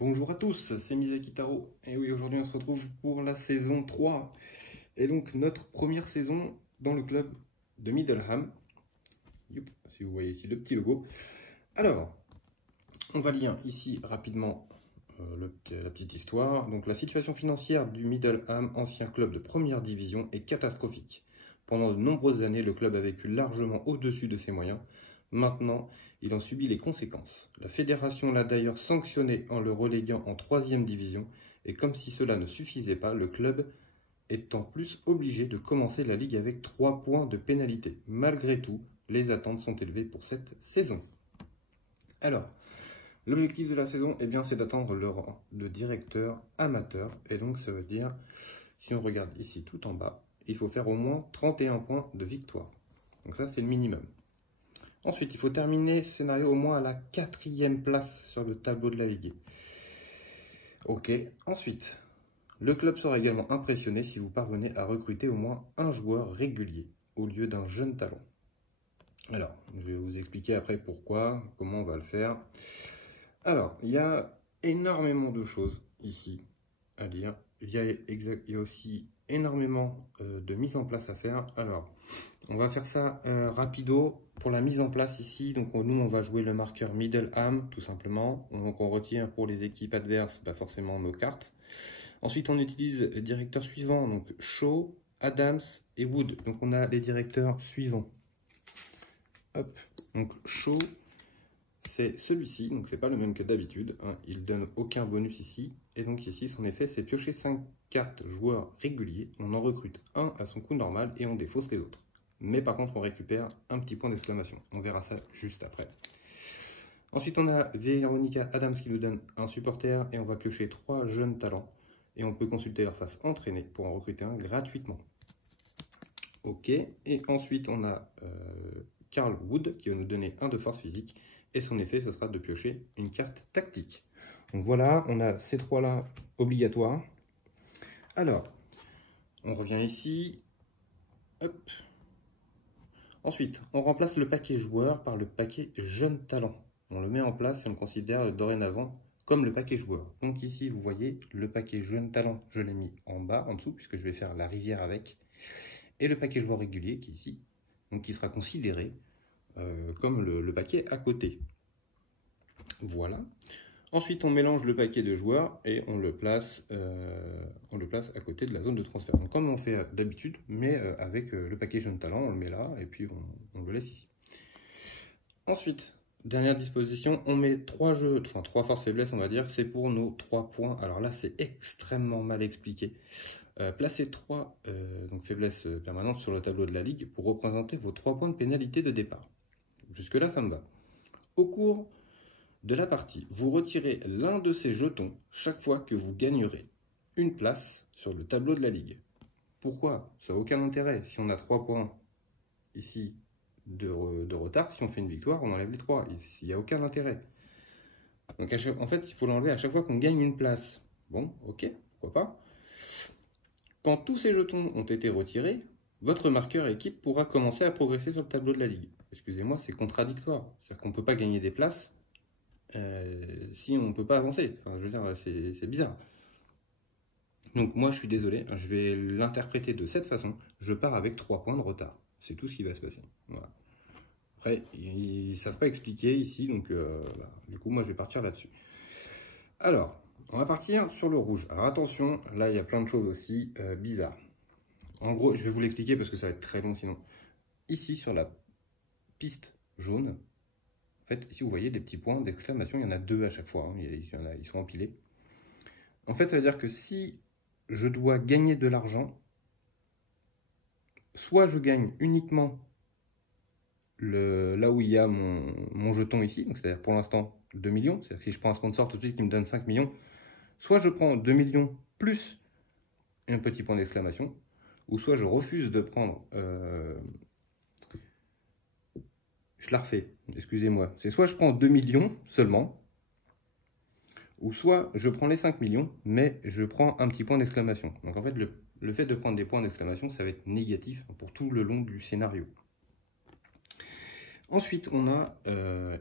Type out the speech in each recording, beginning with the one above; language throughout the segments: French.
Bonjour à tous, c'est Misaki Taro. Et oui, aujourd'hui on se retrouve pour la saison 3. Et donc notre première saison dans le club de Middleham. Youp, si vous voyez ici le petit logo. Alors, on va lire ici rapidement la petite histoire. Donc la situation financière du Middleham, ancien club de première division, est catastrophique. Pendant de nombreuses années, le club a vécu largement au-dessus de ses moyens. Maintenant, il en subit les conséquences. La fédération l'a d'ailleurs sanctionné en le reléguant en 3e division, et comme si cela ne suffisait pas, le club est en plus obligé de commencer la ligue avec 3 points de pénalité. Malgré tout, les attentes sont élevées pour cette saison. Alors, l'objectif de la saison, c'est d'atteindre le rang de directeur amateur, et donc ça veut dire, si on regarde ici tout en bas, il faut faire au moins 31 points de victoire. Donc ça, c'est le minimum. Ensuite, il faut terminer ce scénario au moins à la 4e place sur le tableau de la Ligue. Ok. Ensuite, le club sera également impressionné si vous parvenez à recruter au moins un joueur régulier au lieu d'un jeune talent. Alors, je vais vous expliquer après pourquoi, comment on va le faire. Alors, il y a énormément de choses ici à lire. Il y a aussi énormément de mise en place à faire. Alors, on va faire ça rapido. Pour la mise en place ici, donc nous on va jouer le marqueur Middleham tout simplement. Donc on retire pour les équipes adverses forcément nos cartes. Ensuite on utilise les directeurs suivants, donc Shaw, Adams et Wood. Donc on a les directeurs suivants. Hop, donc Shaw, c'est celui-ci, donc c'est pas le même que d'habitude, hein. Il donne aucun bonus ici. Et donc ici son effet c'est piocher 5 cartes joueurs réguliers. On en recrute un à son coût normal et on défausse les autres. Mais par contre, on récupère un petit point d'exclamation. On verra ça juste après. Ensuite, on a Veronica Adams qui nous donne un supporter et on va piocher 3 jeunes talents. Et on peut consulter leur face entraînée pour en recruter un gratuitement. Ok. Et ensuite, on a Carl Wood qui va nous donner un de force physique. Et son effet, ce sera de piocher une carte tactique. Donc voilà, on a ces 3-là obligatoires. Alors, on revient ici. Hop. Ensuite, on remplace le paquet joueur par le paquet jeune talent. On le met en place et on le considère dorénavant comme le paquet joueur. Donc ici, vous voyez, le paquet jeune talent, je l'ai mis en bas, en dessous, puisque je vais faire la rivière avec. Et le paquet joueur régulier qui est ici, donc qui sera considéré comme le paquet à côté. Voilà. Ensuite, on mélange le paquet de joueurs et on le place à côté de la zone de transfert. Donc, comme on fait d'habitude, mais avec le paquet jeune talent, on le met là et puis on le laisse ici. Ensuite, dernière disposition, on met 3 forces faiblesses, on va dire, c'est pour nos 3 points. Alors là, c'est extrêmement mal expliqué. Placez 3 faiblesses permanentes sur le tableau de la Ligue pour représenter vos 3 points de pénalité de départ. Jusque-là, ça me va. Au cours de la partie, vous retirez l'un de ces jetons chaque fois que vous gagnerez une place sur le tableau de la Ligue. Pourquoi? Ça n'a aucun intérêt. Si on a 3 points ici de retard, si on fait une victoire, on enlève les 3. Il n'y a aucun intérêt. Donc en fait, il faut l'enlever à chaque fois qu'on gagne une place. Bon, ok, pourquoi pas. Quand tous ces jetons ont été retirés, votre marqueur équipe pourra commencer à progresser sur le tableau de la Ligue. Excusez-moi, c'est contradictoire. C'est-à-dire qu'on ne peut pas gagner des places si on ne peut pas avancer. Enfin, je veux dire, c'est bizarre. Donc moi, je suis désolé, je vais l'interpréter de cette façon. Je pars avec 3 points de retard. C'est tout ce qui va se passer. Voilà. Après, ils ne savent pas expliquer ici, donc du coup, moi, je vais partir là-dessus. Alors, on va partir sur le rouge. Alors attention, là, il y a plein de choses aussi bizarres. En gros, je vais vous l'expliquer parce que ça va être très long sinon. Ici, sur la piste jaune, en fait, ici, vous voyez des petits points d'exclamation. Il y en a 2 à chaque fois. Hein. Ils sont empilés. En fait, ça veut dire que si je dois gagner de l'argent, soit je gagne uniquement là où il y a mon jeton ici, donc c'est-à-dire pour l'instant 2 millions, c'est-à-dire que si je prends un sponsor tout de suite qui me donne 5 millions, soit je prends 2 millions plus un petit point d'exclamation, ou soit je refuse de prendre... je la refais, excusez-moi. C'est soit je prends 2 millions seulement, ou soit je prends les 5 millions, mais je prends un petit point d'exclamation. Donc en fait, le fait de prendre des points d'exclamation, ça va être négatif pour tout le long du scénario. Ensuite, on a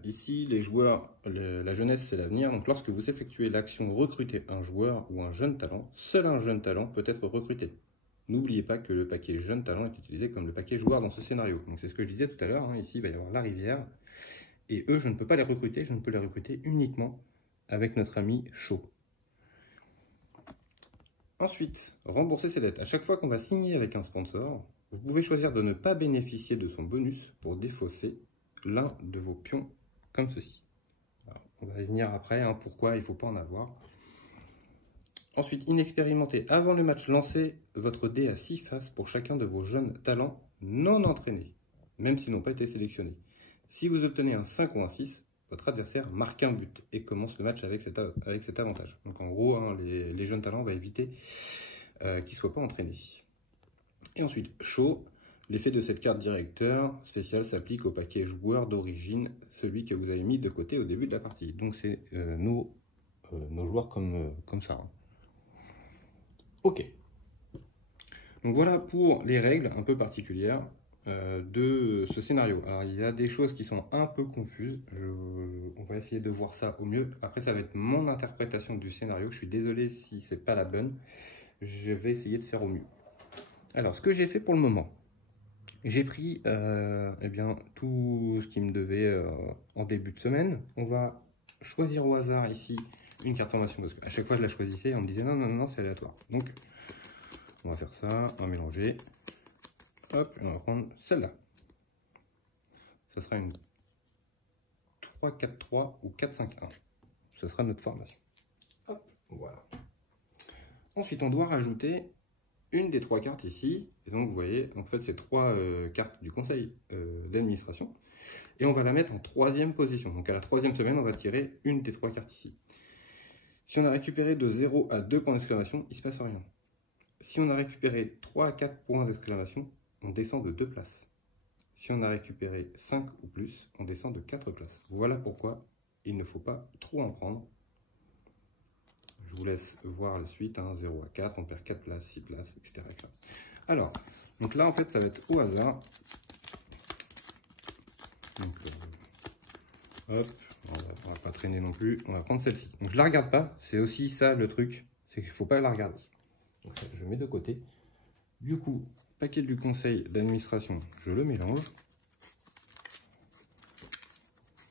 ici les joueurs, la jeunesse c'est l'avenir. Donc lorsque vous effectuez l'action recruter un joueur ou un jeune talent, seul un jeune talent peut être recruté. N'oubliez pas que le paquet jeune talent est utilisé comme le paquet joueur dans ce scénario. Donc c'est ce que je disais tout à l'heure, hein. Ici il va y avoir la rivière. Et eux, je ne peux pas les recruter, je ne peux les recruter uniquement avec notre ami Shaw. Ensuite, rembourser ses dettes. À chaque fois qu'on va signer avec un sponsor, vous pouvez choisir de ne pas bénéficier de son bonus pour défausser l'un de vos pions comme ceci. Alors, on va y venir après, hein, pourquoi il ne faut pas en avoir. Ensuite, inexpérimenté. Avant le match, lancez votre dé à 6 faces pour chacun de vos jeunes talents non entraînés, même s'ils n'ont pas été sélectionnés. Si vous obtenez un 5 ou un 6, votre adversaire marque un but et commence le match avec cet avantage. Donc en gros, hein, les jeunes talents, on va éviter qu'ils ne soient pas entraînés. Et ensuite, Shaw. L'effet de cette carte directeur spéciale s'applique au paquet joueur d'origine, celui que vous avez mis de côté au début de la partie. Donc c'est nos joueurs comme ça. Hein. Ok. Donc voilà pour les règles un peu particulières de ce scénario. Alors il y a des choses qui sont un peu confuses. On va essayer de voir ça au mieux. Après ça va être mon interprétation du scénario. Je suis désolé si c'est pas la bonne. Je vais essayer de faire au mieux. Alors ce que j'ai fait pour le moment. J'ai pris eh bien, tout ce qui me devait en début de semaine. On va choisir au hasard ici une carte formation parce qu'à chaque fois je la choisissais, on me disait non, c'est aléatoire. Donc on va faire ça, on va mélanger. Hop, et on va prendre celle-là. Ça sera une 3-4-3 ou 4-5-1. Ce sera notre formation. Hop, voilà. Ensuite, on doit rajouter une des 3 cartes ici. Et donc, vous voyez, en fait, c'est 3 cartes du conseil d'administration. Et on va la mettre en 3e position. Donc, à la 3e semaine, on va tirer une des 3 cartes ici. Si on a récupéré de 0 à 2 points d'exclamation, il ne se passe rien. Si on a récupéré 3 à 4 points d'exclamation, on descend de 2 places. Si on a récupéré 5 ou plus, on descend de 4 places. Voilà pourquoi il ne faut pas trop en prendre. Je vous laisse voir la suite, hein, 0 à 4, on perd 4 places, 6 places, etc. Alors, donc là en fait ça va être au hasard. Donc, hop, on va pas traîner non plus, on va prendre celle-ci. Donc je la regarde pas, c'est aussi ça le truc, c'est qu'il ne faut pas la regarder. Donc ça, je mets de côté. Du coup, paquet du conseil d'administration, je le mélange.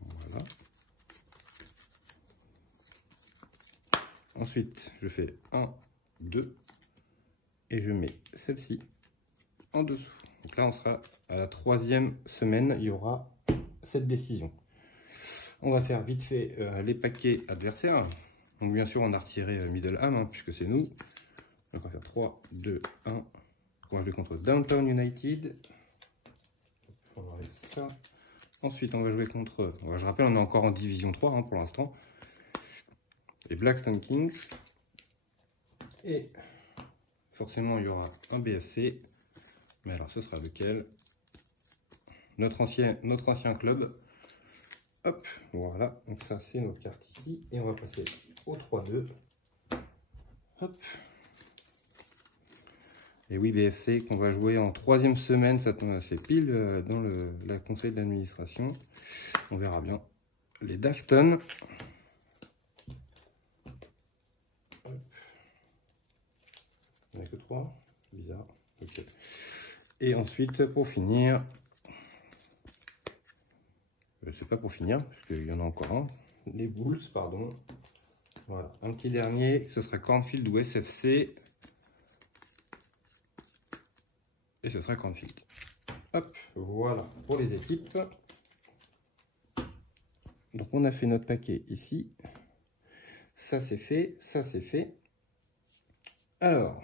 Voilà. Ensuite, je fais 1, 2, et je mets celle-ci en dessous. Donc là, on sera à la 3e semaine, il y aura cette décision. On va faire vite fait les paquets adversaires. Donc bien sûr, on a retiré Middleham, hein, puisque c'est nous. Donc on va faire 3, 2, 1. Donc on va jouer contre Downtown United. On va enlever ça. Ensuite, on va jouer contre... je rappelle, on est encore en Division 3 hein, pour l'instant. Les Blackstone Kings. Et forcément, il y aura un BFC. Mais alors, ce sera lequel? Notre ancien club. Hop, voilà. Donc ça, c'est notre carte ici. Et on va passer au 3-2. Hop. Et oui, BFC qu'on va jouer en 3e semaine. Ça tombe assez pile dans la conseil d'administration. On verra bien. Les Dafton. Il n'y en a que 3. Bizarre. Ok. Et ensuite, pour finir, c'est pas pour finir, parce qu'il y en a encore un. Les Bulls, pardon. Voilà. Un petit dernier, ce sera Cornfield ou SFC. Et ce sera Cornfield. Hop, voilà pour les équipes. Donc on a fait notre paquet ici. Ça c'est fait, ça c'est fait. Alors,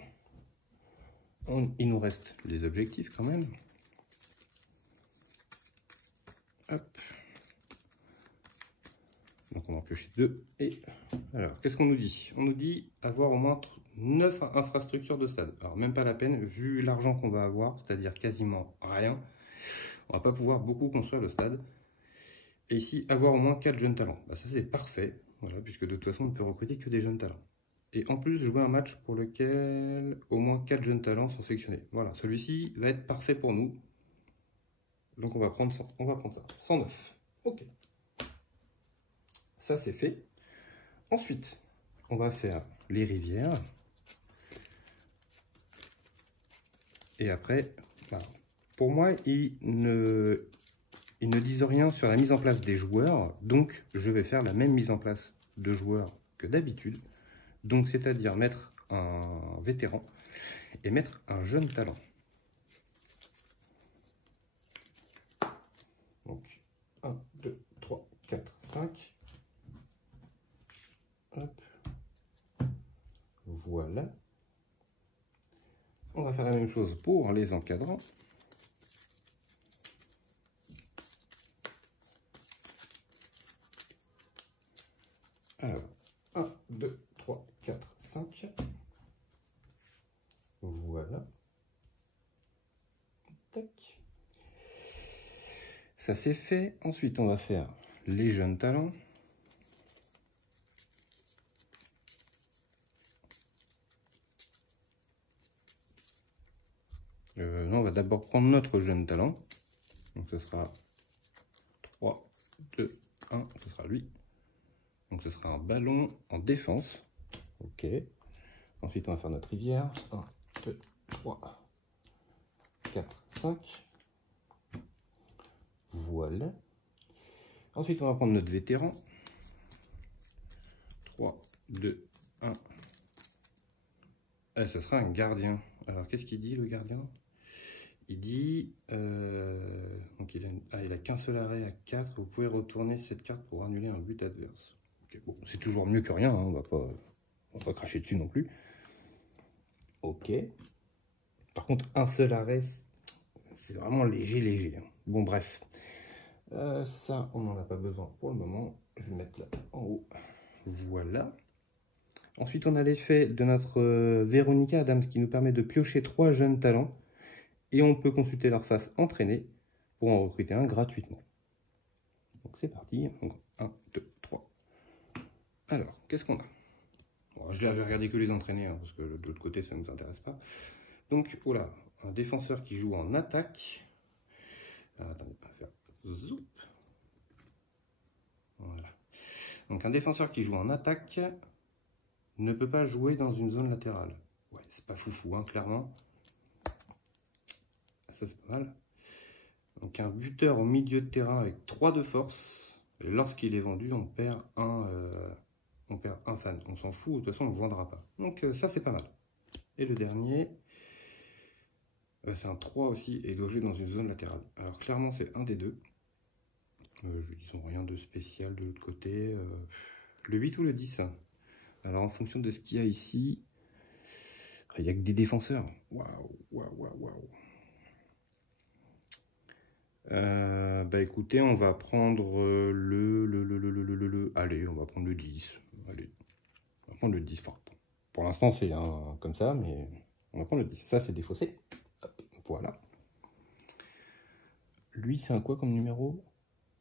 il nous reste les objectifs quand même. Hop. Donc on va en piocher 2. Et alors, qu'est-ce qu'on nous dit? On nous dit avoir au moins 9 infrastructures de stade. Alors même pas la peine, vu l'argent qu'on va avoir, c'est-à-dire quasiment rien, on va pas pouvoir beaucoup construire le stade. Et ici, avoir au moins 4 jeunes talents. Bah, ça c'est parfait, voilà, puisque de toute façon on ne peut recruter que des jeunes talents. Et en plus, jouer un match pour lequel au moins 4 jeunes talents sont sélectionnés. Voilà, celui-ci va être parfait pour nous. Donc on va prendre ça. 109. Ok. Ça c'est fait. Ensuite, on va faire les rivières. Et après, voilà. Pour moi, ils ne disent rien sur la mise en place des joueurs. Donc, je vais faire la même mise en place de joueurs que d'habitude. Donc, c'est-à-dire mettre un vétéran et mettre un jeune talent. Donc, 1, 2, 3, 4, 5. Hop. Voilà. On va faire la même chose pour les encadrants. Alors, 1, 2, 3, 4, 5. Voilà. Tac. Ça c'est fait. Ensuite, on va faire les jeunes talents. Non, on va d'abord prendre notre jeune talent. Donc ce sera 3, 2, 1, ce sera lui. Donc ce sera un ballon en défense. Ok. Ensuite, on va faire notre rivière. 1, 2, 3, 4, 5. Voilà. Ensuite, on va prendre notre vétéran. 3, 2, 1. Et ce sera un gardien. Alors, qu'est-ce qu'il dit, le gardien? Il dit... donc il a qu'un seul arrêt à 4. Vous pouvez retourner cette carte pour annuler un but adverse. Okay, bon, c'est toujours mieux que rien. Hein, on va pas cracher dessus non plus. Ok. Par contre, un seul arrêt, c'est vraiment léger. Hein. Bon, bref. Ça, on n'en a pas besoin pour le moment. Je vais le mettre là en haut. Voilà. Ensuite, on a l'effet de notre Véronica Adams qui nous permet de piocher 3 jeunes talents. Et on peut consulter leur face entraînée pour en recruter un gratuitement. Donc c'est parti. Donc, 1, 2, 3. Alors, qu'est-ce qu'on a? Bon, je vais regarder que les entraînés, hein, parce que de l'autre côté, ça ne nous intéresse pas. Donc, voilà, un défenseur qui joue en attaque. Alors, attendez, on va faire zoup. Voilà. Donc, un défenseur qui joue en attaque ne peut pas jouer dans une zone latérale. Ouais, c'est pas foufou, hein, clairement. Ça, c'est pas mal. Donc, un buteur au milieu de terrain avec 3 de force. Lorsqu'il est vendu, on perd un fan. On s'en fout, de toute façon, on ne vendra pas. Donc, ça, c'est pas mal. Et le dernier, c'est un 3 aussi, et il doit jouer dans une zone latérale. Alors, clairement, c'est un des deux. Ils n'ont rien de spécial de l'autre côté. Le 8 ou le 10. Alors, en fonction de ce qu'il y a ici, il n'y a que des défenseurs. Waouh. Bah écoutez, on va prendre allez, on va prendre le 10. Allez, on va prendre le 10. Enfin, pour l'instant, c'est comme ça, mais on va prendre le 10. Ça, c'est défaussé. Hop, voilà. Lui, c'est un quoi comme numéro?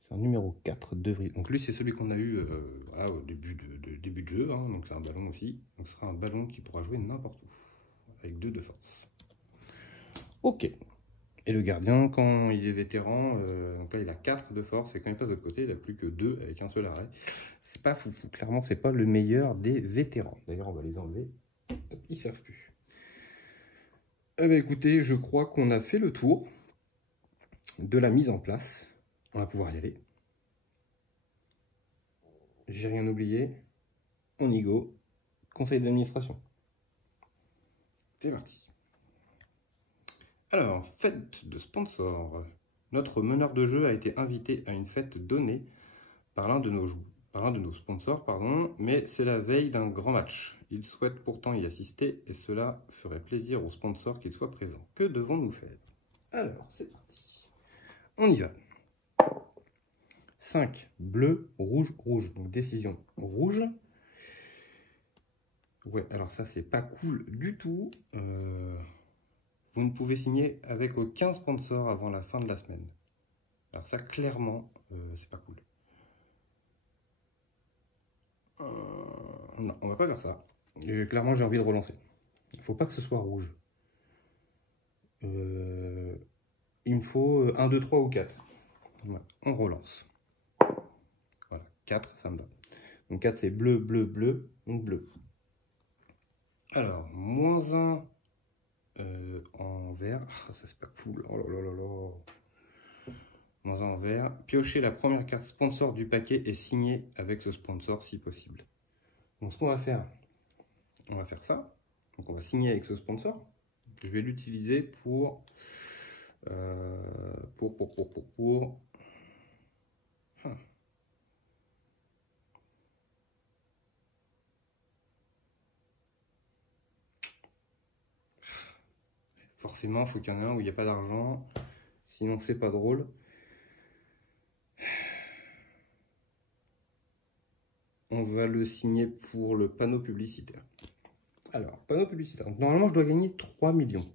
C'est un numéro 4 de vrille. Donc lui, c'est celui qu'on a eu voilà, au début de jeu. Hein, donc c'est un ballon aussi. Donc ce sera un ballon qui pourra jouer n'importe où. Avec 2 de force. Ok. Et le gardien, quand il est vétéran, donc là il a 4 de force, et quand il passe de l'autre côté, il n'a plus que 2 avec un seul arrêt. C'est pas foufou, clairement c'est pas le meilleur des vétérans. D'ailleurs on va les enlever, ils ne servent plus. Eh bien, écoutez, je crois qu'on a fait le tour de la mise en place. On va pouvoir y aller. J'ai rien oublié. On y go. Conseil d'administration. C'est parti. Alors, fête de sponsor. Notre meneur de jeu a été invité à une fête donnée par l'un de nos sponsors, mais c'est la veille d'un grand match. Il souhaite pourtant y assister et cela ferait plaisir aux sponsors qu'il soit présent. Que devons-nous faire? Alors, c'est parti. On y va. 5, bleu, rouge. Donc décision rouge. Ouais, alors ça, c'est pas cool du tout. Vous ne pouvez signer avec aucun sponsor avant la fin de la semaine. Alors ça, clairement, c'est pas cool. Non, on va pas faire ça. Et clairement, j'ai envie de relancer. Il faut pas que ce soit rouge. il me faut 1, 2, 3 ou 4. Voilà, on relance. Voilà, 4, ça me va. Donc 4, c'est bleu, bleu, bleu, donc bleu. Alors, moins 1 en vert. Ah, ça, c'est pas cool. Oh là là là là. Moins 1 en vert. Piocher la première carte sponsor du paquet et signer avec ce sponsor si possible. Donc, ce qu'on va faire, on va faire ça. Donc, on va signer avec ce sponsor. Je vais l'utiliser pour Forcément, il faut qu'il y en ait un où il n'y a pas d'argent. Sinon, c'est pas drôle. On va le signer pour le panneau publicitaire. Alors, panneau publicitaire. Donc, normalement, je dois gagner 3 millions.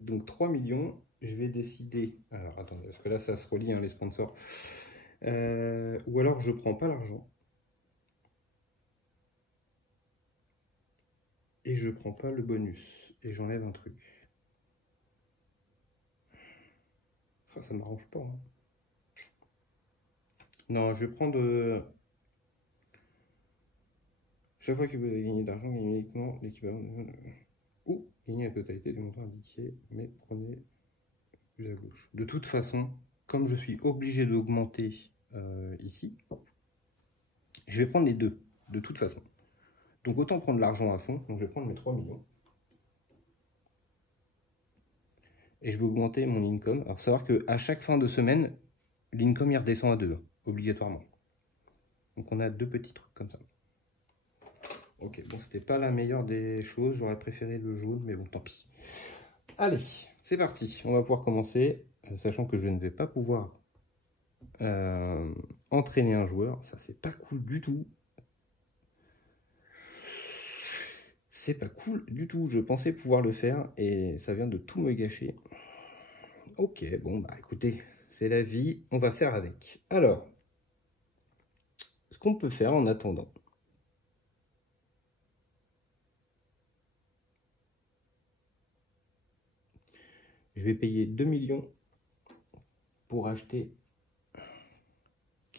Donc, 3 millions, je vais décider... Alors, attendez, parce que là, ça se relie, hein, les sponsors. Ou alors, je prends pas l'argent. Et je prends pas le bonus. Et j'enlève un truc. Ah, ça m'arrange pas. Hein. Non, je vais prendre... Chaque fois que vous avez gagné d'argent, gagnez uniquement l'équivalent ou gagnez la totalité du montant indiqué, mais prenez plus à gauche. De toute façon, comme je suis obligé d'augmenter ici, je vais prendre les deux, de toute façon. Donc autant prendre l'argent à fond, donc je vais prendre mes 3 millions. Et je vais augmenter mon income. Alors, savoir qu'à chaque fin de semaine, l'income il redescend à 2, obligatoirement. Donc on a deux petits trucs comme ça. Ok, bon, c'était pas la meilleure des choses. J'aurais préféré le jaune, mais bon, tant pis. Allez, c'est parti. On va pouvoir commencer, sachant que je ne vais pas pouvoir entraîner un joueur. Ça, c'est pas cool du tout. C'est pas cool du tout. Je pensais pouvoir le faire et ça vient de tout me gâcher. Ok, bon, bah écoutez, c'est la vie. On va faire avec. Alors, ce qu'on peut faire en attendant... Je vais payer 2 millions pour acheter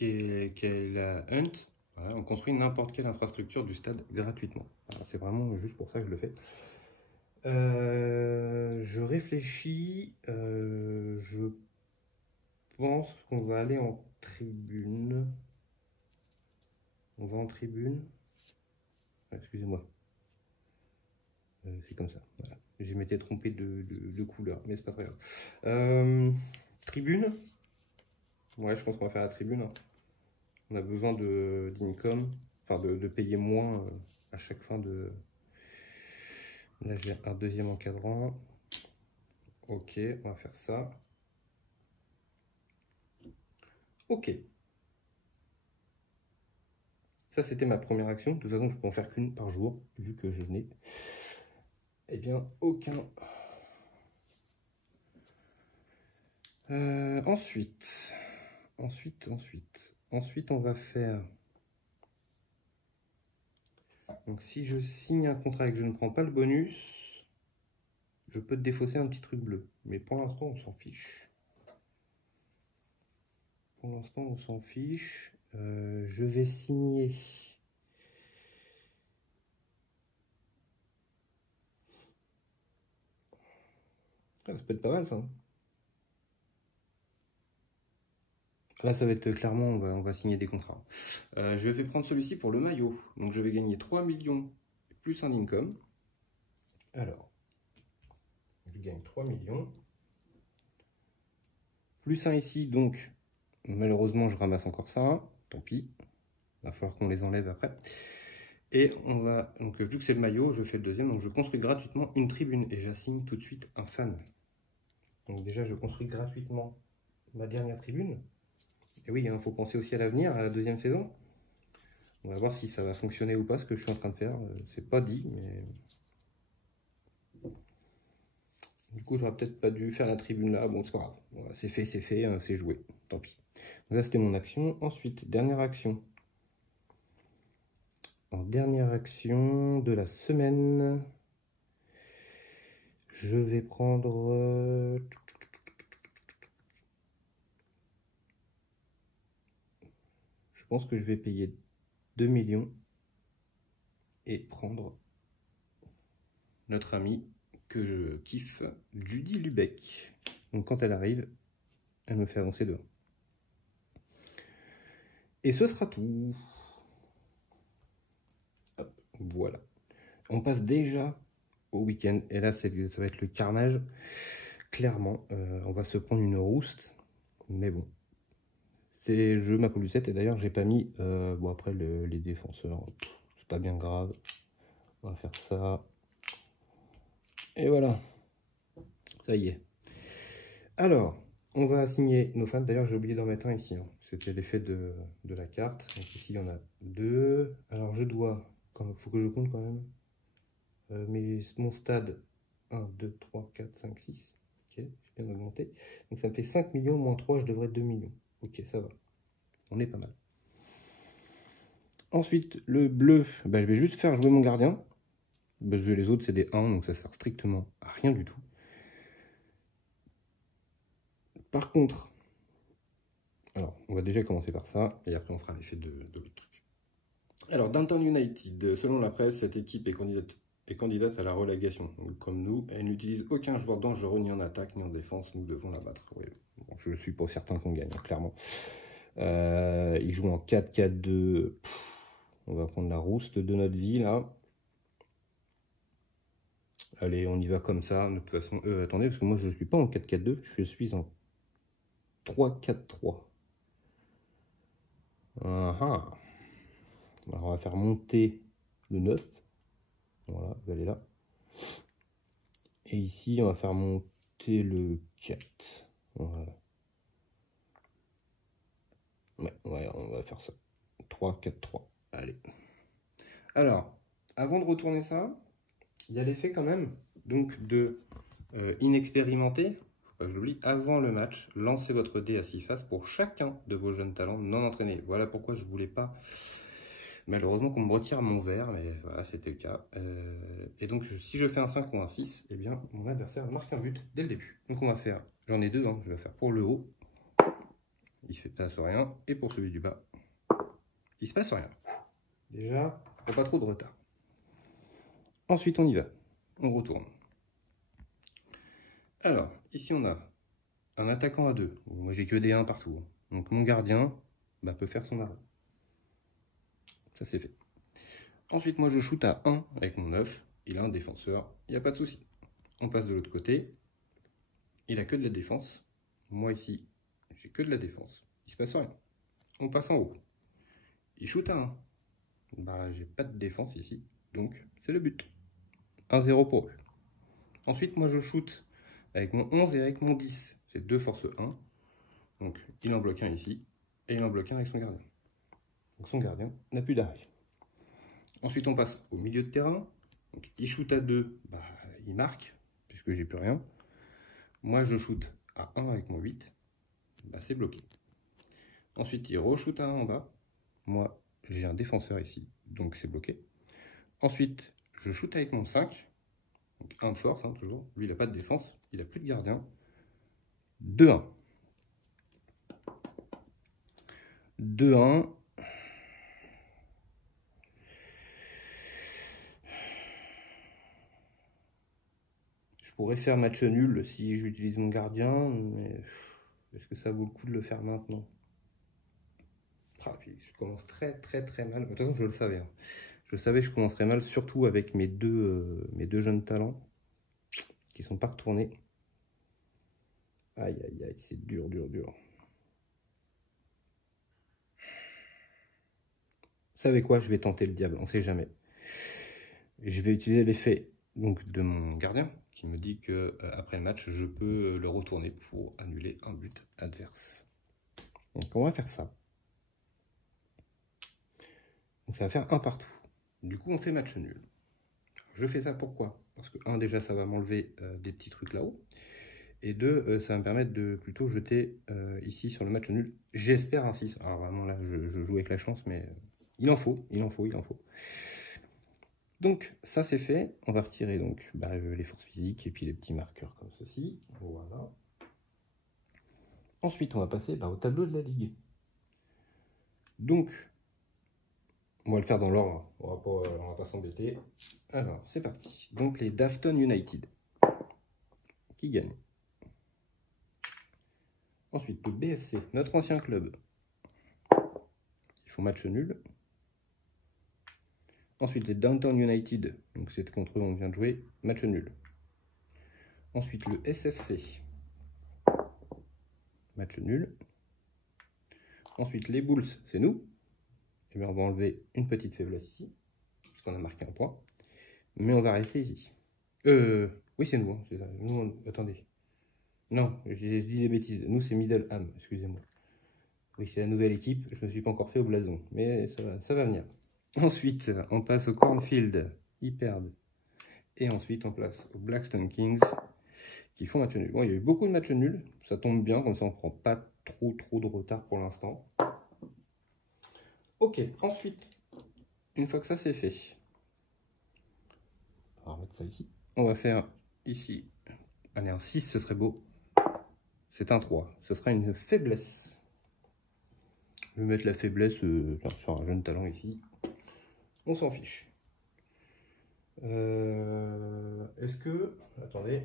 la Hunt. Voilà, on construit n'importe quelle infrastructure du stade gratuitement. C'est vraiment juste pour ça que je le fais. Je réfléchis. Je pense qu'on va aller en tribune. On va en tribune. Excusez-moi. C'est comme ça. Voilà. Je m'étais trompé de couleur, mais c'est pas très grave. Tribune. Ouais, je pense qu'on va faire la tribune. Hein. On a besoin d'income, enfin de payer moins à chaque fin de... Là, j'ai un deuxième encadrant. Ok, on va faire ça. Ok. Ça, c'était ma première action. De toute façon, je peux en faire qu'une par jour, vu que je n'ai... Eh bien, aucun... Ensuite, on va faire... Donc, si je signe un contrat et que je ne prends pas le bonus, je peux te défausser un petit truc bleu. Mais pour l'instant, on s'en fiche. Pour l'instant, on s'en fiche. Je vais signer... Ah, ça peut être pas mal, ça. Là, ça va être clairement, on va signer des contrats. Je vais prendre celui-ci pour le maillot. Donc, je vais gagner 3 millions plus un income. Alors, je gagne 3 millions. Plus un ici, donc, malheureusement, je ramasse encore ça. Hein. Tant pis. Il va falloir qu'on les enlève après. Et on va, donc, vu que c'est le maillot, je fais le deuxième. Donc, je construis gratuitement une tribune et j'assigne tout de suite un fan. Donc, déjà, je construis gratuitement ma dernière tribune. Et oui, il faut penser aussi à l'avenir, à la deuxième saison. On va voir si ça va fonctionner ou pas, ce que je suis en train de faire. C'est pas dit, mais... Du coup, j'aurais peut-être pas dû faire la tribune là. Bon, c'est pas grave. C'est fait, c'est joué. Tant pis. Donc là, c'était mon action. Ensuite, dernière action. En dernière action de la semaine, Je vais prendre... je pense que je vais payer 2 millions et prendre notre amie que je kiffe, Judy Lubeck. Donc quand elle arrive, elle me fait avancer de 1. Et ce sera tout. Hop, voilà. On passe déjà au week-end. Et là, ça va être le carnage. Clairement, on va se prendre une rouste. Mais bon. C'est jeu ma poule 7. Et d'ailleurs, j'ai pas mis... bon, après, les défenseurs, c'est pas bien grave. On va faire ça. Et voilà. Ça y est. Alors, on va assigner nos fans. D'ailleurs, j'ai oublié d'en mettre un ici. Hein. C'était l'effet de la carte. Donc ici, il y en a 2. Alors, je dois... Il faut que je compte quand même. Mon stade, 1, 2, 3, 4, 5, 6. Ok, j'ai bien augmenté. Donc, ça me fait 5 millions, moins 3, je devrais être 2 millions. Ok, ça va. On est pas mal. Ensuite, le bleu, bah, je vais juste faire jouer mon gardien. Parce que les autres, c'est des 1, donc ça sert strictement à rien du tout. Par contre, alors, on va déjà commencer par ça, et après on fera l'effet de l'autre truc. Alors, Downtown United, selon la presse, cette équipe est candidate à la relégation. Donc, comme nous, elle n'utilise aucun joueur dangereux ni en attaque ni en défense, nous devons la battre. Oui. Bon, je ne suis pas certain qu'on gagne, hein, clairement. Ils jouent en 4-4-2. On va prendre la rouste de notre vie, là. Allez, on y va comme ça. De toute façon, attendez, parce que moi, je ne suis pas en 4-4-2, je suis en 3-4-3. Alors, on va faire monter le 9. Voilà, vous allez là. Et ici, on va faire monter le 4. Voilà. Ouais, on va faire ça. 3, 4, 3. Allez. Alors, avant de retourner ça, il y a l'effet quand même donc de inexpérimenté. Faut pas que j'oublie. Avant le match, lancez votre dé à 6 faces pour chacun de vos jeunes talents non entraînés. Voilà pourquoi je voulais pas... Malheureusement qu'on me retire mon vert, mais voilà, c'était le cas. Et donc, si je fais un 5 ou un 6, eh bien, mon adversaire marque un but dès le début. Donc, on va faire, j'en ai 2, hein, je vais faire pour le haut, il ne se passe rien, et pour celui du bas, il ne se passe rien. Déjà, pas trop de retard. Ensuite, on y va, on retourne. Alors, ici, on a un attaquant à 2. Moi, j'ai que des 1 partout. Donc, mon gardien peut faire son arrêt. Ça, c'est fait. Ensuite, moi, je shoot à 1 avec mon 9. Il a un défenseur, il n'y a pas de souci. On passe de l'autre côté. Il a que de la défense. Moi, ici, j'ai que de la défense. Il se passe rien. On passe en haut. Il shoot à 1. J'ai pas de défense ici. Donc, c'est le but. 1-0 pour eux. Ensuite, moi, je shoot avec mon 11 et avec mon 10. C'est 2 force 1. Donc, il en bloque un ici. Et il en bloque un avec son gardien. Donc, son gardien n'a plus d'arrêt. Ensuite, on passe au milieu de terrain. Donc, il shoot à 2. Il marque, puisque j'ai plus rien. Moi, je shoot à 1 avec mon 8. C'est bloqué. Ensuite, il re-shoot à 1 en bas. Moi, j'ai un défenseur ici, donc c'est bloqué. Ensuite, je shoot avec mon 5. Donc 1 de force, hein, toujours. Lui, il n'a pas de défense. Il n'a plus de gardien. 2-1. 2-1. Je pourrais faire match nul si j'utilise mon gardien, mais est-ce que ça vaut le coup de le faire maintenant? Puis je commence très mal. De toute façon, je le savais. Hein. Je savais que je commencerais mal, surtout avec mes deux jeunes talents qui sont pas retournés. Aïe, c'est dur. Vous savez quoi? Je vais tenter le diable, on sait jamais. Je vais utiliser l'effet de mon gardien qui me dit que après le match, je peux le retourner pour annuler un but adverse. Donc on va faire ça. Donc ça va faire 1 partout. Du coup, on fait match nul. Je fais ça pourquoi? Parce que 1, déjà, ça va m'enlever des petits trucs là-haut. Et 2, ça va me permettre de plutôt jeter ici sur le match nul. J'espère un 6. Alors vraiment là, je joue avec la chance, mais il en faut. Donc ça c'est fait, on va retirer donc les forces physiques et puis les petits marqueurs comme ceci, voilà. Ensuite on va passer au tableau de la ligue. Donc on va le faire dans l'ordre, on va pas s'embêter. Alors c'est parti, donc les Dafton United qui gagnent. Ensuite le BFC, notre ancien club, ils font match nul. Ensuite les Downtown United, donc c'est contre eux on vient de jouer, match nul. Ensuite le SFC, match nul. Ensuite les Bulls, c'est nous. Et bien on va enlever une petite faiblesse ici, puisqu'on a marqué un point. Mais on va rester ici. Oui c'est nous, hein, c'est ça. Nous, attendez. Non, j'ai dit des bêtises. Nous c'est Middleham, excusez-moi. Oui c'est la nouvelle équipe, je ne me suis pas encore fait au blason, mais ça va venir. Ensuite on passe au Cornfield, ils perdent. Et ensuite on passe aux Blackstone Kings, qui font match nul. Bon, il y a eu beaucoup de matchs nuls, ça tombe bien, comme ça on ne prend pas trop de retard pour l'instant. Ok, ensuite, une fois que ça c'est fait, on va remettre ça ici. On va faire ici, allez un 6 ce serait beau, c'est un 3, ce sera une faiblesse. Je vais mettre la faiblesse sur un jeune talent ici, on s'en fiche. Est-ce que, attendez,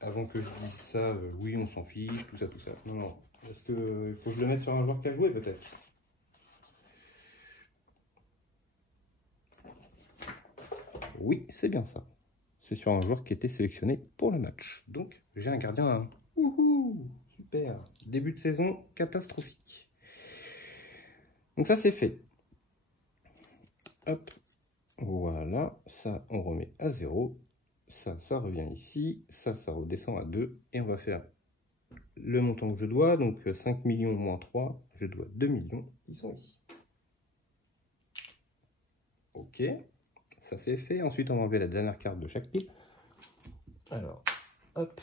avant que je dise ça, oui on s'en fiche, tout ça, non, est-ce qu'il faut que je le mette sur un joueur qui a joué peut-être? Oui, c'est bien ça. C'est sur un joueur qui était sélectionné pour le match. Donc, j'ai un gardien à 1. Wouhou, super. Début de saison catastrophique. Donc ça, c'est fait. Hop. Voilà. Ça, on remet à 0. Ça revient ici. Ça redescend à 2. Et on va faire le montant que je dois. Donc, 5 millions moins 3. Je dois 2 millions. Ils sont ici. Ok. Ça c'est fait. Ensuite, on va enlever la dernière carte de chaque pile. Alors, hop.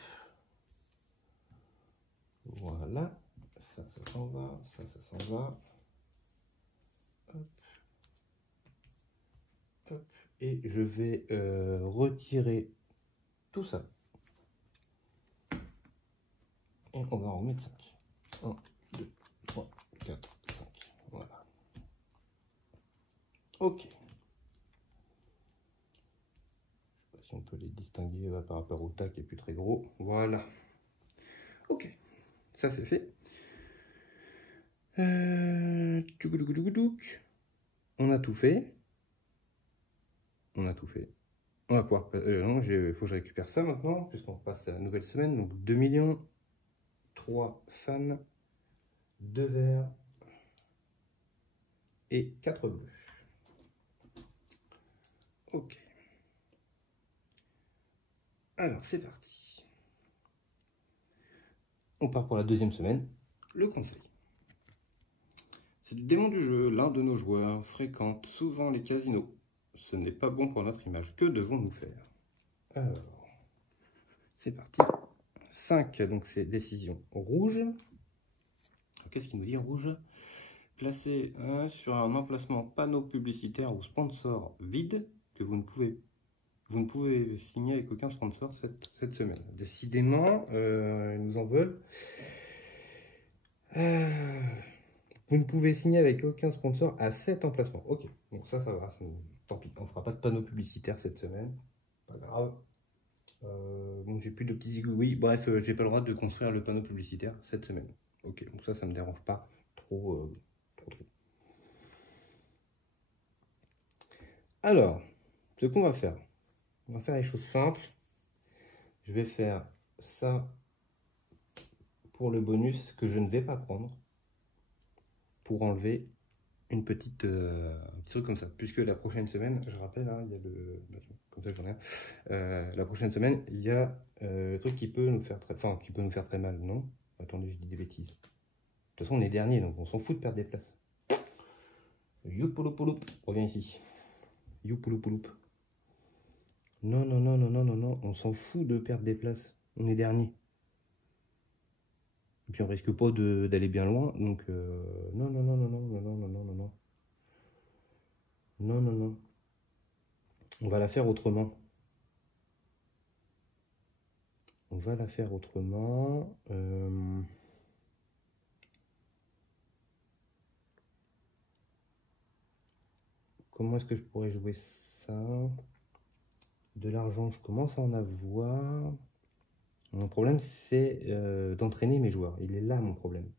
Voilà. Ça s'en va. Ça s'en va. Hop. Hop. Et je vais retirer tout ça. Et on va en remettre 5. 1, 2, 3, 4, 5. Voilà. Ok. Si on peut les distinguer par rapport au tac qui est plus très gros. Voilà. Ok, ça c'est fait. On a tout fait. On a tout fait. On va pouvoir... non, il faut que je récupère ça maintenant, puisqu'on passe à la nouvelle semaine. Donc 2 millions, 3 fans, 2 verts et 4 bleus. Ok. Alors, c'est parti. On part pour la deuxième semaine. Le conseil. C'est du démon du jeu. L'un de nos joueurs fréquente souvent les casinos. Ce n'est pas bon pour notre image. Que devons-nous faire? Alors, c'est parti. 5, donc c'est décision rouge. Qu'est-ce qu'il nous dit rouge? Placez sur un emplacement panneau publicitaire ou sponsor vide que vous ne pouvez signer avec aucun sponsor cette semaine. Décidément, ils nous en veulent. Vous ne pouvez signer avec aucun sponsor à cet emplacement. Ok, donc ça va. Tant pis, on fera pas de panneau publicitaire cette semaine. Pas grave. Bon, j'ai plus de petits igloos. Oui, bref, j'ai pas le droit de construire le panneau publicitaire cette semaine. Ok, donc ça me dérange pas trop. Alors, ce qu'on va faire, on va faire les choses simples. Je vais faire ça pour le bonus que je ne vais pas prendre pour enlever un petit truc comme ça. Puisque la prochaine semaine, je rappelle, hein, il y a le... Comme ça, j'en ai la prochaine semaine, il y a le truc qui peut nous faire très mal, non? Attendez, je dis des bêtises. De toute façon, on est dernier, donc on s'en fout de perdre des places. Youpouloup, reviens ici. Youpouloup. Non, on s'en fout de perdre des places. On est dernier. Et puis on risque pas d'aller bien loin, donc non. Non. On va la faire autrement. On va la faire autrement. Comment est-ce que je pourrais jouer ça? De l'argent, je commence à en avoir. Mon problème, c'est d'entraîner mes joueurs. Il est là, mon problème.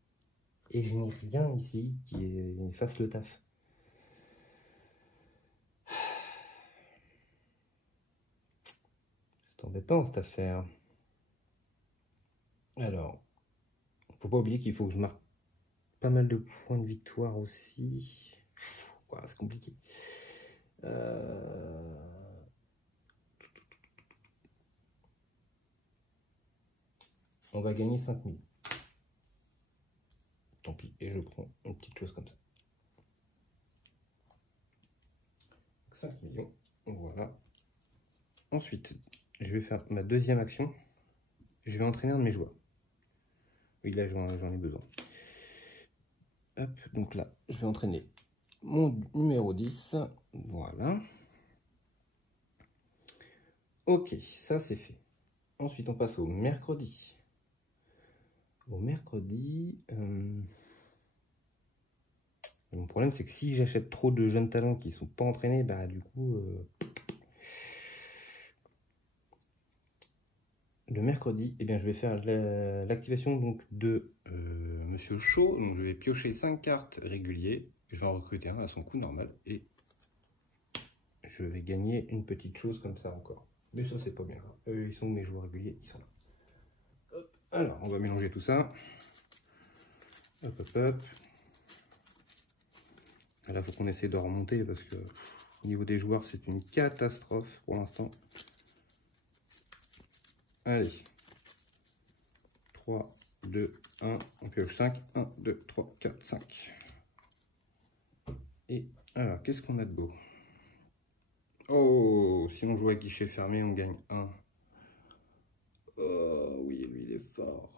Et je n'ai rien ici qui fasse le taf. C'est embêtant, cette affaire. Alors, faut pas oublier qu'il faut que je marque pas mal de points de victoire aussi. C'est compliqué. On va gagner 5000. Tant pis, et je prends une petite chose comme ça. 5 millions, voilà. Ensuite, je vais faire ma deuxième action. Je vais entraîner un de mes joueurs. Oui, là, j'en ai besoin. Hop, donc là, je vais entraîner mon numéro 10. Voilà. Ok, ça c'est fait. Ensuite, on passe au mercredi. Au mercredi... Mon problème, c'est que si j'achète trop de jeunes talents qui ne sont pas entraînés, bah du coup... Le mercredi, eh bien, je vais faire l'activation donc de Monsieur Shaw. Donc, je vais piocher 5 cartes réguliers. Je vais en recruter un à son coût normal. Et je vais gagner une petite chose comme ça encore. Mais ça, c'est pas bien grave. Ils sont où mes joueurs réguliers? Ils sont là. Hop. Alors, on va mélanger tout ça. Hop, hop, hop. Là, il faut qu'on essaie de remonter parce que au niveau des joueurs, c'est une catastrophe pour l'instant. Allez. 3, 2, 1. On pioche 5. 1, 2, 3, 4, 5. Et alors, qu'est-ce qu'on a de beau? Oh, si on joue à guichet fermé, on gagne 1. Oh, oui, lui, il est fort.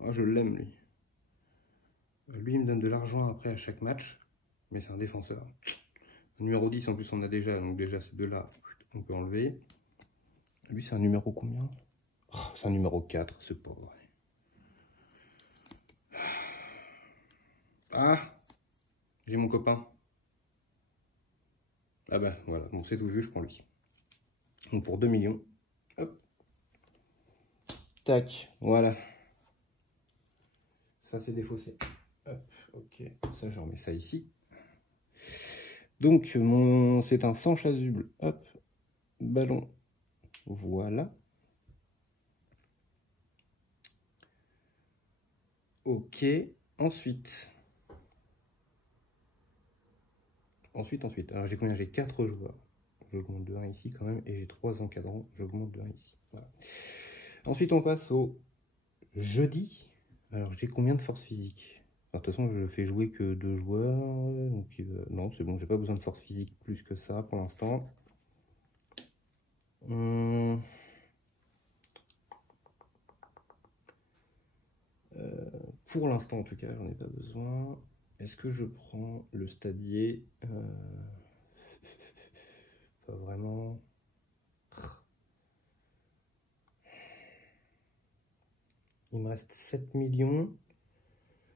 Oh, je l'aime, lui. Lui, il me donne de l'argent après à chaque match. Mais c'est un défenseur. Numéro 10, en plus, on a déjà. Donc déjà, ces deux-là, on peut enlever. Lui, c'est un numéro combien? Oh, c'est un numéro 4, c'est pas vrai. Ah, j'ai mon copain. Ah bah, voilà. Bon, c'est tout vu, je prends lui. Donc pour 2 millions. Hop. Tac, voilà. Ça, c'est défaussé. Hop, ok. Ça, je remets ça ici. Donc, c'est un sans chasuble. Hop, ballon. Voilà. Ok. Ensuite. Alors, j'ai combien? J'ai 4 joueurs. J'augmente de 1 ici quand même. Et j'ai 3 encadrants. J'augmente de 1 ici. Voilà. Ensuite, on passe au jeudi. Alors, j'ai combien de force physique? Alors, de toute façon, je fais jouer que 2 joueurs. Donc, non, c'est bon, j'ai pas besoin de force physique plus que ça pour l'instant. Pour l'instant, en tout cas, j'en ai pas besoin. Est-ce que je prends le stadier? Pas vraiment. Il me reste 7 millions.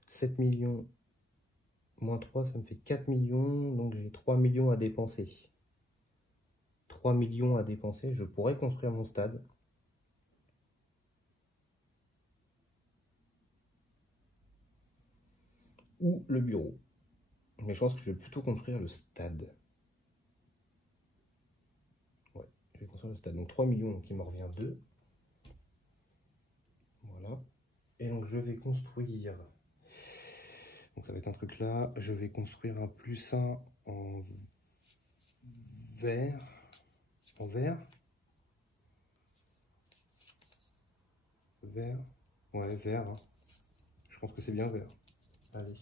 7 millions moins 3, ça me fait 4 millions. Donc j'ai 3 millions à dépenser. 3 millions à dépenser. Je pourrais construire mon stade. Ou le bureau. Mais je pense que je vais plutôt construire le stade. Ouais, je vais construire le stade. Donc 3 millions, donc il me revient 2. Voilà. Et donc je vais construire... Donc ça va être un truc là. Je vais construire un +1 en vert. En vert. Vert. Ouais, vert. Hein. Je pense que c'est bien vert. Allez.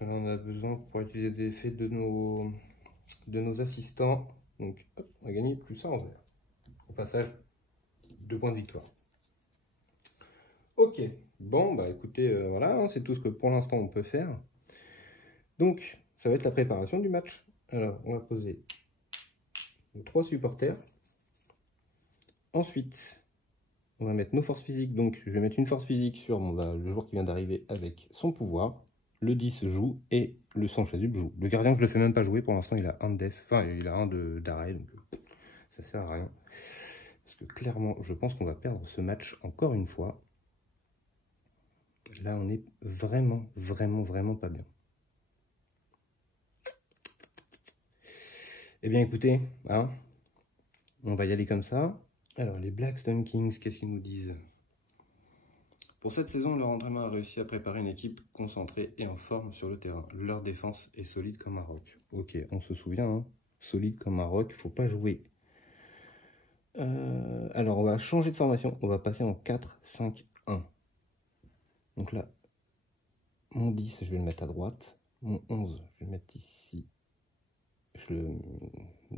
Là, on a besoin pour utiliser des effets de nos assistants. Donc, hop, on a gagné +1 en vert. Au passage, 2 points de victoire. Ok. Bon, bah écoutez, voilà, hein, c'est tout ce que pour l'instant on peut faire. Donc, ça va être la préparation du match. Alors, on va poser Donc 3 supporters. Ensuite, on va mettre nos forces physiques. Donc, je vais mettre une force physique sur le joueur qui vient d'arriver avec son pouvoir. Le 10 joue et le sans chasuble joue. Le gardien, je ne le fais même pas jouer. Pour l'instant, il a un de def. Enfin, il a un d'arrêt. Donc, ça sert à rien. Parce que clairement, je pense qu'on va perdre ce match encore une fois. Là, on est vraiment, vraiment, vraiment pas bien. Eh bien, écoutez, hein, on va y aller comme ça. Alors, les Blackstone Kings, qu'est-ce qu'ils nous disent? Pour cette saison, leur entraîneur a réussi à préparer une équipe concentrée et en forme sur le terrain. Leur défense est solide comme un roc. Ok, on se souvient, hein, solide comme un roc, il ne faut pas jouer. Alors, on va changer de formation. On va passer en 4-5-1. Donc là, mon 10, je vais le mettre à droite. Mon 11, je vais le mettre ici.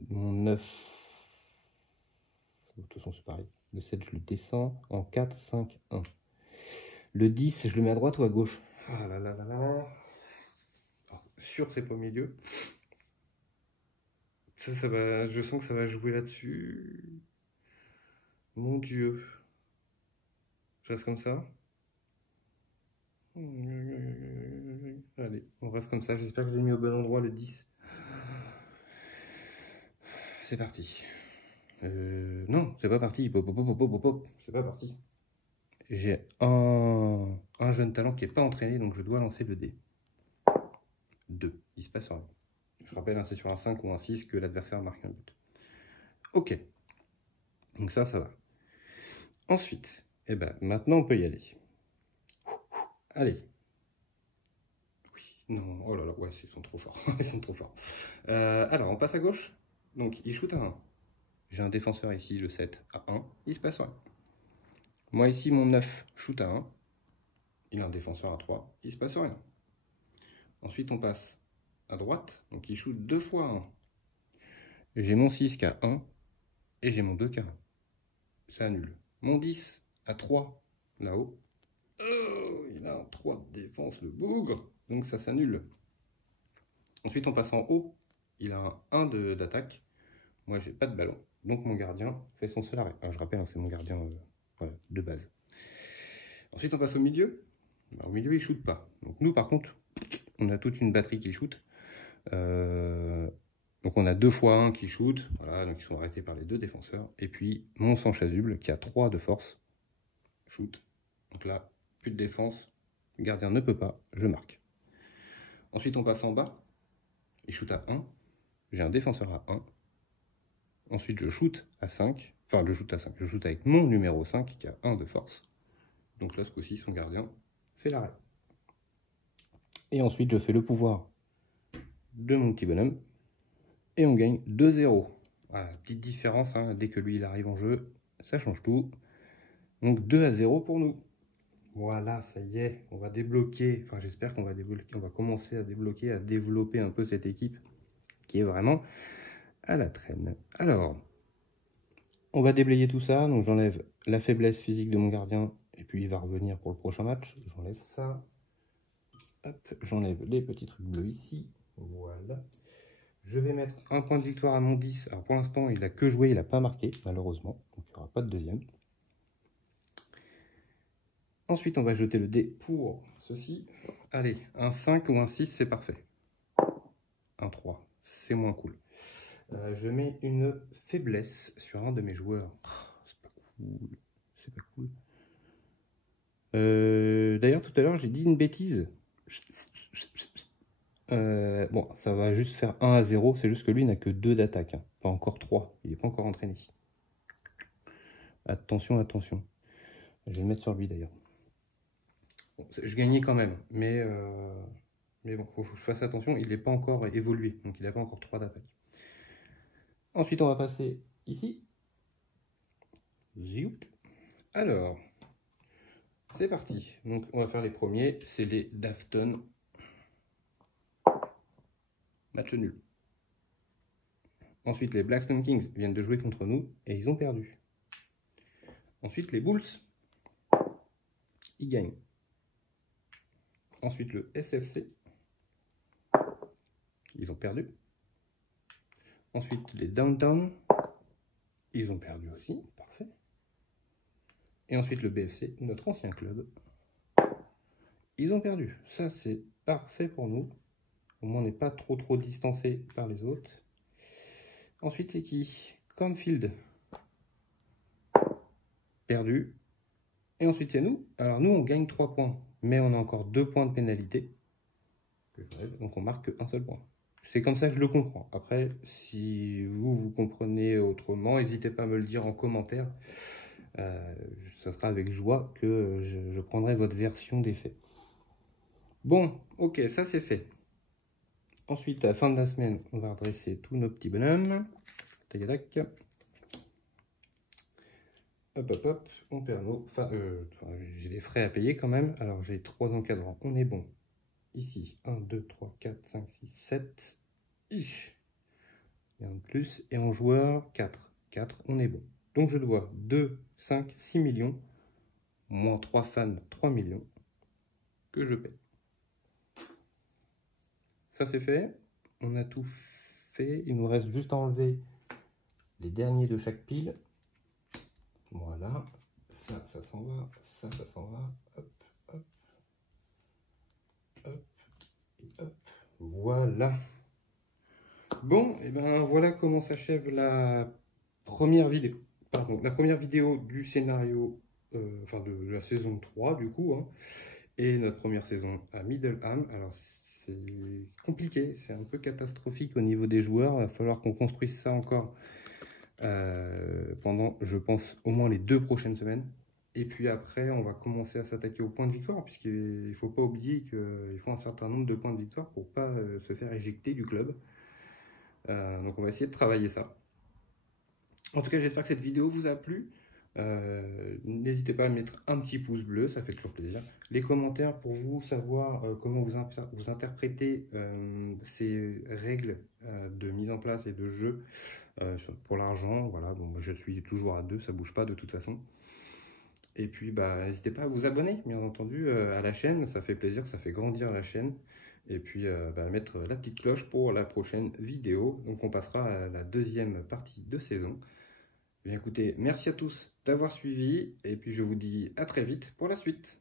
Mon 9, de toute façon, c'est pareil. Le 7, je le descends en 4-5-1. Le 10, je le mets à droite ou à gauche? Ah là là là là. Alors, sûr, c'est pas au milieu. Ça va, je sens que ça va jouer là-dessus. Mon Dieu. Je reste comme ça. Allez, on reste comme ça. J'espère que je l'ai mis au bon endroit, le 10. C'est parti. Non, c'est pas parti. C'est pas parti. J'ai un jeune talent qui n'est pas entraîné, donc je dois lancer le dé. 2. Il se passe rien. Je rappelle, hein, c'est sur un 5 ou un 6 que l'adversaire marque un but. Ok. Donc ça va. Ensuite, eh ben, maintenant on peut y aller. Allez. Oui, non, oh là là, ouais, ils sont trop forts. Ils sont trop forts. Alors, on passe à gauche. Donc, il shoot à 1. J'ai un défenseur ici, le 7 à 1. Il se passe rien. Moi ici, mon 9 shoot à 1. Il a un défenseur à 3. Il se passe rien. Ensuite, on passe à droite. Donc, il shoot 2 fois à 1. J'ai mon 6 qui a 1. Et j'ai mon 2 qui a 1. Ça annule. Mon 10 à 3 là-haut. Oh, il a un 3 de défense, le bougre. Donc ça s'annule. Ensuite, on passe en haut. Il a un 1 d'attaque. Moi, j'ai pas de ballon. Donc mon gardien fait son seul arrêt. Alors, je rappelle, hein, c'est mon gardien voilà, de base. Ensuite, on passe au milieu. Alors, au milieu, il ne shoot pas. Donc nous, par contre, on a toute une batterie qui shoot. Donc on a 2 fois 1 qui shoot. Voilà, donc ils sont arrêtés par les 2 défenseurs. Et puis mon sans chasuble qui a 3 de force. Shoot. Donc là, plus de défense. Le gardien ne peut pas. Je marque. Ensuite, on passe en bas. Il shoot à 1. J'ai un défenseur à 1. Ensuite, je shoot à 5. Enfin, je shoot à 5. Je shoot avec mon numéro 5 qui a 1 de force. Donc là, ce coup-ci, son gardien fait l'arrêt. Et ensuite, je fais le pouvoir de mon petit bonhomme. Et on gagne 2-0. Voilà, petite différence, hein, dès que lui il arrive en jeu, ça change tout. Donc 2-0 pour nous. Voilà, ça y est, on va débloquer. Enfin, j'espère qu'on va débloquer. On va commencer à débloquer, à développer un peu cette équipe qui est vraiment à la traîne. Alors, on va déblayer tout ça. Donc j'enlève la faiblesse physique de mon gardien. Et puis il va revenir pour le prochain match. J'enlève ça. Hop, j'enlève les petits trucs bleus ici. Voilà. Je vais mettre un point de victoire à mon 10. Alors pour l'instant, il n'a que joué, il n'a pas marqué, malheureusement. Donc il n'y aura pas de deuxième. Ensuite, on va jeter le dé pour ceci. Allez, un 5 ou un 6, c'est parfait. Un 3, c'est moins cool. Je mets une faiblesse sur un de mes joueurs. C'est pas cool. C'est pas cool. D'ailleurs, tout à l'heure, j'ai dit une bêtise. Bon, ça va juste faire 1-0. C'est juste que lui, il n'a que 2 d'attaque. Hein. Pas encore 3. Il n'est pas encore entraîné. Attention, attention. Je vais le mettre sur lui d'ailleurs. Bon, je gagnais quand même. Mais bon, il faut que je fasse attention. Il n'est pas encore évolué. Donc, il n'a pas encore 3 d'attaque. Ensuite, on va passer ici. Zoup. Alors, c'est parti. Donc, on va faire les premiers. C'est les Dafton. Match nul. Ensuite, les Blackstone Kings viennent de jouer contre nous et ils ont perdu. Ensuite, les Bulls, ils gagnent. Ensuite, le SFC, ils ont perdu. Ensuite, les Downtown, ils ont perdu aussi, parfait. Et ensuite, le BFC, notre ancien club, ils ont perdu. Ça, c'est parfait pour nous. Au moins, on n'est pas trop distancé par les autres. Ensuite, c'est qui? Cornfield, perdu. Et ensuite, c'est nous. Alors, nous, on gagne 3 points, mais on a encore 2 points de pénalité. Donc, on marque qu'un seul point. C'est comme ça que je le comprends. Après, si vous comprenez autrement, n'hésitez pas à me le dire en commentaire. Ça sera avec joie que je prendrai votre version des faits. Bon, ok, ça c'est fait. Ensuite, à la fin de la semaine, on va redresser tous nos petits bonhommes. Tac, tac. Hop, hop, hop. On perd nos... j'ai des frais à payer quand même. Alors, j'ai 3 encadrants. On est bon. Ici, 1, 2, 3, 4, 5, 6, 7. Il y a un de plus. Et en joueur, 4. 4, on est bon. Donc, je dois 2, 5, 6 millions. Moins 3 fans, 3 millions. Que je paie. Ça, c'est fait. On a tout fait. Il nous reste juste à enlever les derniers de chaque pile. Voilà. Ça s'en va. Ça s'en va. Hop, hop. Hop. Et hop. Voilà. Bon, et ben voilà comment s'achève la première vidéo. Pardon, la première vidéo du scénario, enfin de la saison 3 du coup, hein, et notre première saison à Middleham. Alors c'est compliqué, c'est un peu catastrophique au niveau des joueurs. Il va falloir qu'on construise ça encore pendant, je pense, au moins les 2 prochaines semaines. Et puis après, on va commencer à s'attaquer aux points de victoire, puisqu'il ne faut pas oublier qu'il faut un certain nombre de points de victoire pour ne pas se faire éjecter du club. Donc on va essayer de travailler ça. En tout cas, j'espère que cette vidéo vous a plu. N'hésitez pas à mettre un petit pouce bleu, ça fait toujours plaisir. Les commentaires pour vous savoir comment vous interprétez ces règles de mise en place et de jeu pour l'argent. Voilà, bon, je suis toujours à 2, ça bouge pas de toute façon. Et puis, n'hésitez pas à vous abonner, bien entendu, à la chaîne. Ça fait plaisir, ça fait grandir la chaîne. Et puis, mettre la petite cloche pour la prochaine vidéo. Donc, on passera à la deuxième partie de saison. Bien, écoutez, merci à tous d'avoir suivi. Et puis, je vous dis à très vite pour la suite.